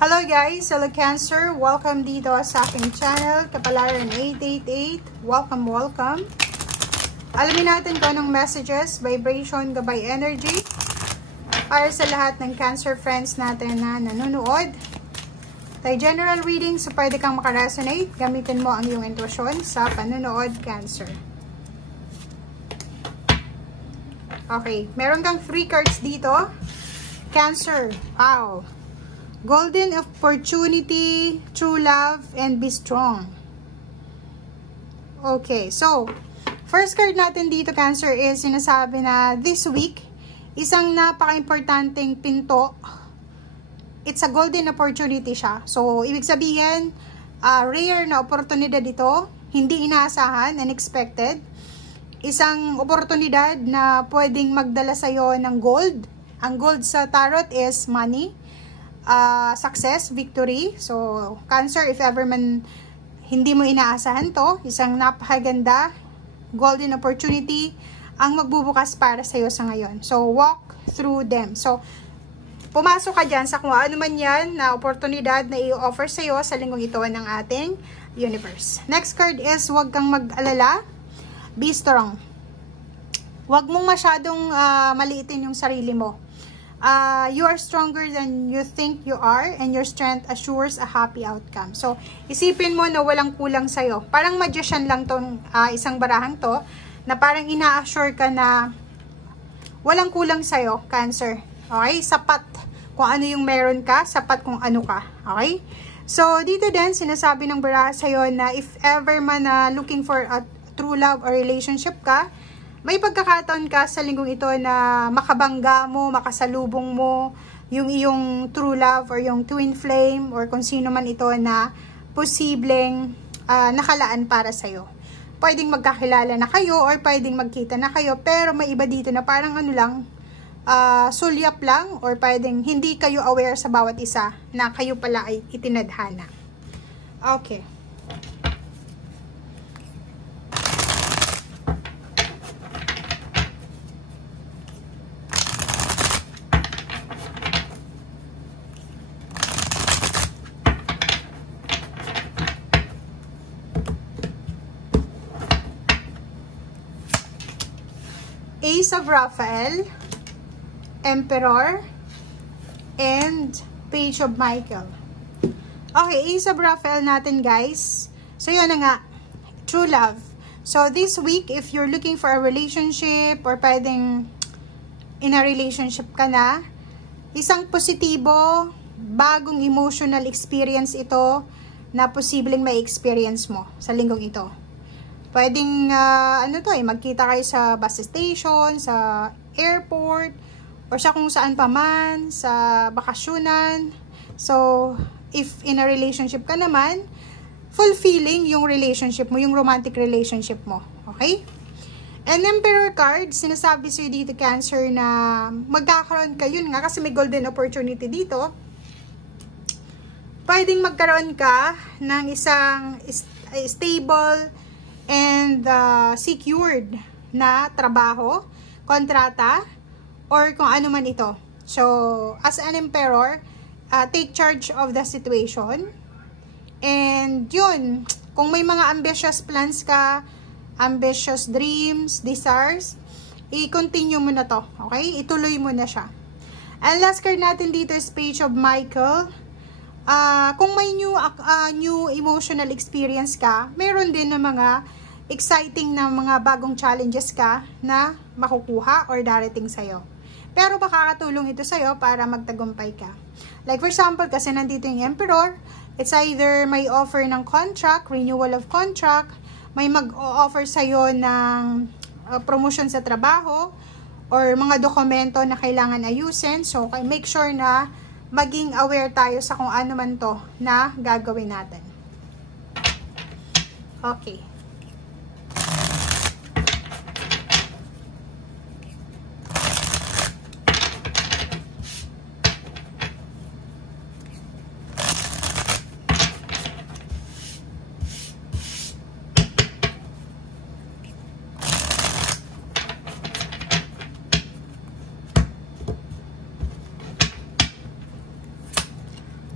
Hello guys! Hello Cancer! Welcome dito sa aking channel, Kapalaran 888. Welcome! Alamin natin kung anong messages, vibration, gabay energy para sa lahat ng Cancer friends natin na nanonood. Tayo general reading, so pwede kang makaresonate. Gamitin mo ang iyong intuition sa panonood, Cancer. Okay, meron kang 3 cards dito. Cancer, wow! Golden opportunity, true love, and be strong. Okay, so, first card natin dito, Cancer, is sinasabi na this week, isang napaka-importanting pinto. It's a golden opportunity siya. So, ibig sabihin, rare na oportunidad ito, hindi inaasahan, unexpected. Isang oportunidad na pwedeng magdala sa'yo ng gold. Ang gold sa tarot is money. Success, victory. So, Cancer, if ever man hindi mo inaasahan to, isang napakaganda golden opportunity ang magbubukas para sa'yo sa ngayon. So, walk through them. So, pumasok ka dyan sa kung ano man yan na oportunidad na i-offer sa'yo sa linggong ito ng ating universe. Next card is, huwag kang mag-alala, be strong. Huwag mong masyadong maliitin yung sarili mo. You are stronger than you think you are, and your strength assures a happy outcome. So, isipin mo na walang kulang sa'yo. Parang magician lang tong isang barahang to, na parang ina-assure ka na walang kulang sa'yo, Cancer. Okay? Sapat kung ano yung meron ka, sapat kung ano ka. Okay? So, dito din, sinasabi ng baraha sa'yo na if ever man looking for a true love or relationship ka, may pagkakataon ka sa linggong ito na makabangga mo, makasalubong mo yung iyong true love or yung twin flame or kung sino man ito na posibleng nakalaan para sa'yo. Pwedeng magkakilala na kayo or pwedeng magkita na kayo, pero may iba dito na parang ano lang, sulyap lang, or pwedeng hindi kayo aware sa bawat isa na kayo pala ay itinadhana. Okay. Ace of Raphael, Emperor, and Page of Michael. Okay, Ace of Raphael natin, guys. So, yun na nga. True love. So, this week, if you're looking for a relationship or pwedeng in a relationship ka na, isang positibo, bagong emotional experience ito na posibleng may experience mo sa linggong ito. Pwedeng, magkita kayo sa bus station, sa airport, or sa kung saan pa man, sa bakasyunan. So, if in a relationship ka naman, fulfilling yung relationship mo, yung romantic relationship mo. Okay? And Emperor card, sinasabi sa'yo dito, Cancer, na magkakaroon ka, yun nga, kasi may golden opportunity dito. Pwedeng magkaroon ka ng isang stable and secured na trabaho, kontrata, or kung ano man ito. So, as an emperor, take charge of the situation. And yun, kung may mga ambitious plans ka, ambitious dreams, desires, i-continue mo na to. Okay? Ituloy mo na siya. And last card natin dito is Page of Michael. Kung may new emotional experience ka, meron din na mga exciting na mga bagong challenges ka na makukuha or darating sa'yo. Pero makakatulong ito sa'yo para magtagumpay ka. Like for example, kasi nandito yung Emperor, it's either may offer ng contract, renewal of contract, may mag-offer sa'yo ng promotion sa trabaho, or mga dokumento na kailangan ayusin. So, make sure na maging aware tayo sa kung ano man to na gagawin natin. Okay.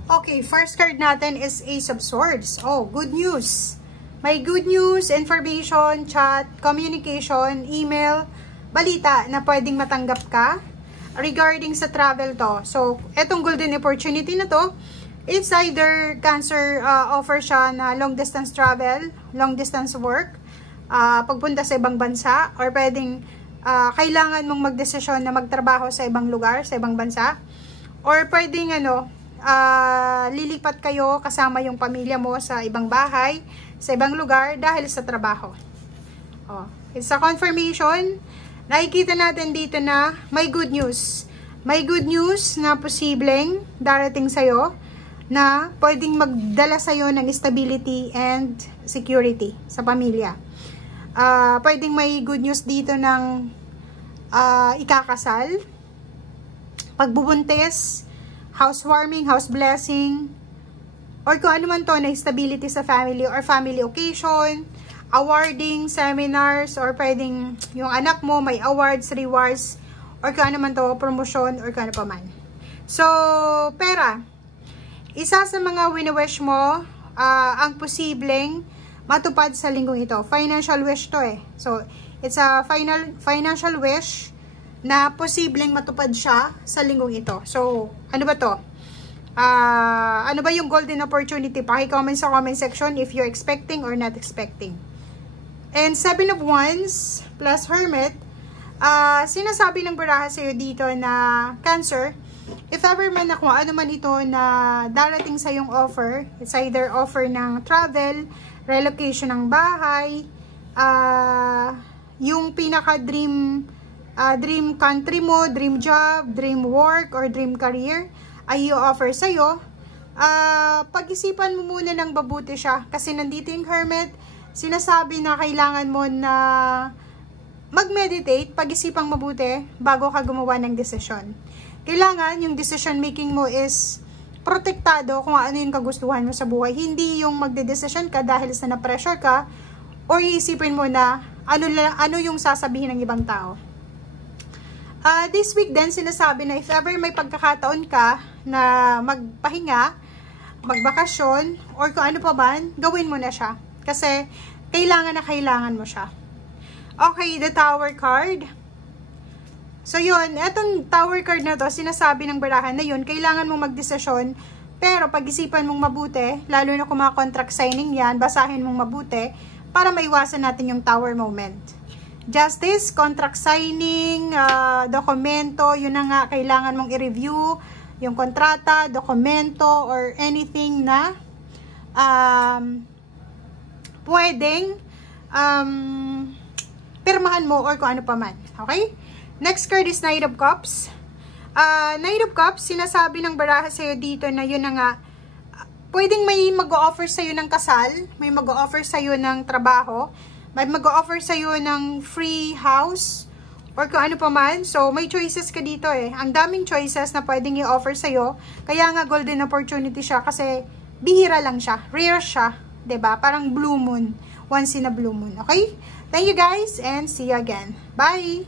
Okay, first card natin is Ace of Swords. Oh, good news. May good news, information, chat, communication, email, balita na pwedeng matanggap ka regarding sa travel to. So, etong golden opportunity na to, it's either Cancer offer siya na long distance travel, long distance work, pagpunta sa ibang bansa, or pwedeng kailangan mong magdesisyon na magtrabaho sa ibang lugar, sa ibang bansa, or pwedeng lilipat kayo kasama yung pamilya mo sa ibang bahay, sa ibang lugar dahil sa trabaho. Oh, it's a confirmation. Nakikita natin dito na may good news. May good news na posibleng darating sa'yo na pwedeng magdala sa'yo ng stability and security sa pamilya. Pwedeng may good news dito ng ikakasal, pagbubuntis, housewarming, house blessing, or kung ano man to na stability sa family or family occasion, awarding, seminars, or pwedeng yung anak mo may awards, rewards, or kung ano man to, promotion, or kung ano pa man. So, pera. Isa sa mga wini-wish mo, ang posibleng matupad sa linggong ito. Financial wish to eh. So, it's a financial wish na posibleng matupad siya sa linggong ito. So, ano ba to? Ano ba yung golden opportunity? Paki-comment sa comment section if you're expecting or not expecting. And 7 of Wands plus Hermit, sinasabi ng baraha sa'yo dito na Cancer, if ever man na kung ano man ito na darating sa yung offer, it's either offer ng travel, relocation ng bahay, yung pinaka-dream dream country mo, dream job, dream work, or dream career ay i-offer sa'yo, pag-isipan mo muna ng mabuti siya. Kasi nandito yung Hermit, sinasabi na kailangan mo na mag-meditate, pag-isipang mabuti bago ka gumawa ng desisyon. Kailangan yung decision making mo is protektado kung ano yung kagustuhan mo sa buhay. Hindi yung magde-decision ka dahil sa na-pressure ka, or iisipin mo na ano yung sasabihin ng ibang tao. This week din, sinasabi na if ever may pagkakataon ka na magpahinga, magbakasyon, or kung ano pa man, gawin mo na siya. Kasi, kailangan na kailangan mo siya. Okay, the Tower card. So, yun, etong Tower card na to, sinasabi ng barahan na yun, kailangan mong magdesisyon, pero pag-isipan mong mabuti, lalo na kung mga contract signing yan, basahin mong mabuti, para maiwasan natin yung Tower moment. Justice, contract signing, dokumento, yun na nga, kailangan mong i-review yung kontrata, dokumento, or anything na pwedeng pirmahan mo or kung ano pa man. Okay? Next card is Knight of Cups. Knight of Cups, sinasabi ng baraha sa'yo dito na yun na nga, pwedeng may mag-o-offer sa'yo ng kasal, may mag-o-offer sa'yo ng trabaho, may mag-o-offer sa'yo ng free house, or kung ano pa man. So, may choices ka dito eh. Ang daming choices na pwedeng i-offer sa'yo. Kaya nga golden opportunity siya kasi bihira lang siya. Rare siya. 'Di ba? Parang blue moon. Once in a blue moon. Okay? Thank you guys and see you again. Bye!